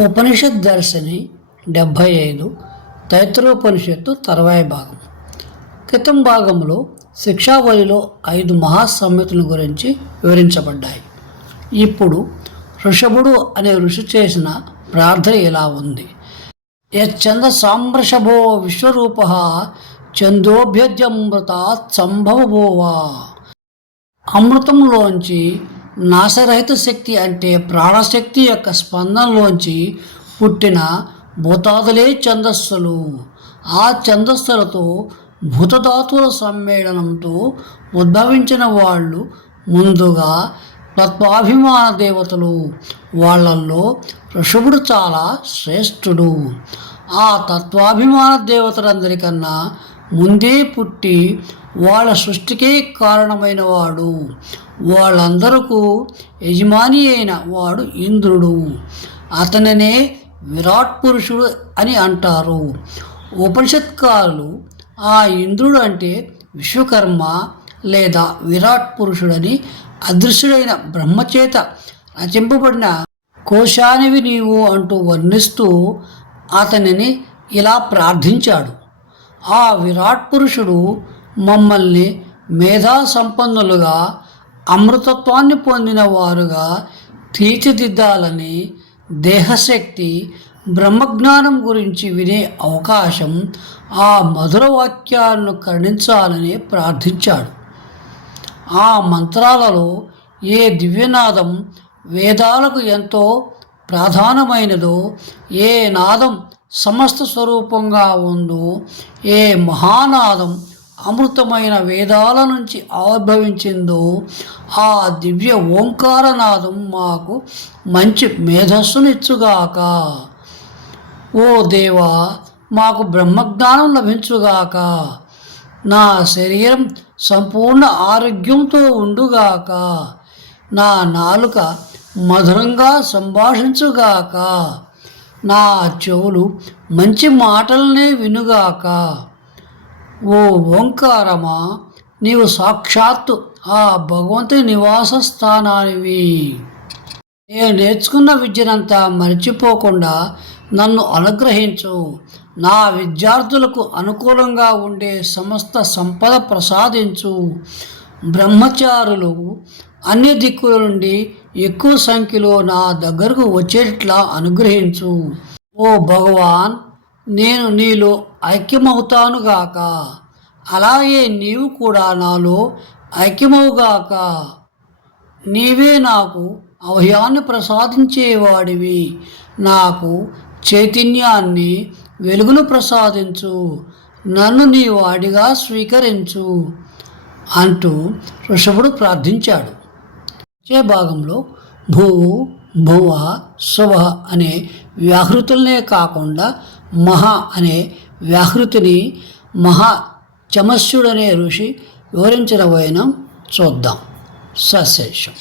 ఉపనిషత్ దర్శని డెబ్భై ఐదు తైత్రోపనిషత్తు తర్వాయి భాగం. క్రితం భాగంలో శిక్షావళిలో ఐదు మహాసమ్యతుల గురించి వివరించబడ్డాయి. ఇప్పుడు ఋషభుడు అనే ఋషి చేసిన ప్రార్థన ఇలా ఉంది. యచ్చంద సాంబృషభో విశ్వరూప చందోభ్యజమృతాత్ సంభవభోవా. అమృతంలోంచి నాశరహిత శక్తి అంటే ప్రాణశక్తి యొక్క స్పందనలోంచి పుట్టిన భూతాదులే ఛందస్సులు. ఆ ఛందస్సులతో భూతధాతువుల సమ్మేళనంతో ఉద్భవించిన వాళ్ళు ముందుగా తత్వాభిమాన దేవతలు. వాళ్ళల్లో ఋషభుడు చాలా శ్రేష్ఠుడు. ఆ తత్వాభిమాన దేవతలందరికన్నా ముందే పుట్టి వాళ్ళ సృష్టికే కారణమైన వాడు వాళ్ళందరకు యజమాని అయిన వాడు ఇంద్రుడు. అతననే విరాట్ పురుషుడు అని అంటారు. ఉపనిషత్కారులు ఆ ఇంద్రుడు అంటే విశ్వకర్మ లేదా విరాట్ పురుషుడని అదృశ్యుడైన బ్రహ్మచేత రచింపబడిన కోశానివి నీవు అంటూ వర్ణిస్తూ అతనిని ఇలా ప్రార్థించాడు. ఆ విరాట్ పురుషుడు మమ్మల్ని మేధా సంపన్నులుగా అమృతత్వాన్ని పొందిన వారుగా తీర్చిదిద్దాలని దేహశక్తి బ్రహ్మజ్ఞానం గురించి వినే అవకాశం ఆ మధుర వాక్యాలను కరుణించాలని ప్రార్థించాడు. ఆ మంత్రాలలో ఏ దివ్యనాదం వేదాలకు ఎంతో ప్రధానమైనదో ఏ నాదం సమస్త స్వరూపంగా ఉందో ఏ మహానాదం అమృతమైన వేదాల నుంచి ఆవిర్భవించిందో ఆ దివ్య ఓంకారనాదం మాకు మంచి మేధస్సునిచ్చుగాక. ఓ దేవా మాకు బ్రహ్మజ్ఞానం లభించుగాక. నా శరీరం సంపూర్ణ ఆరోగ్యంతో ఉండుగాక. నా నాలుక మధురంగా సంభాషించుగాక. నా చెవులు మంచి మాటలనే వినుగాక ఓ ఓంకారమా నీవు సాక్షాత్తు ఆ భగవంతుని నివాస స్థానానివి నేను నేర్చుకున్న విద్యనంతా మర్చిపోకుండా నన్ను అనుగ్రహించు. నా విద్యార్థులకు అనుకూలంగా ఉండే సమస్త సంపద ప్రసాదించు. బ్రహ్మచారులు అన్ని దిక్కుల నుండి ఎక్కువ సంఖ్యలో నా దగ్గరకు వచ్చేట్లా అనుగ్రహించు. ఓ భగవాన్ నేను నీలో ఐక్యమవుతానుగాక అలాగే నీవు కూడా నాలో ఐక్యమవుగాక నీవే నాకు అభయాన్ని ప్రసాదించేవాడివి. నాకు చైతన్యాన్ని వెలుగును ప్రసాదించు. నన్ను నీ వాడిగా స్వీకరించు అంటూ ఋషభుడు ప్రార్థించాడు. వచ్చే భాగంలో భూ భువ శువ అనే వ్యాహృతులనే కాకుండా మహా అనే వ్యాహృతిని మహా చమస్యుడనే ఋషి వివరించిన వైనం చూద్దాం. సశేషం.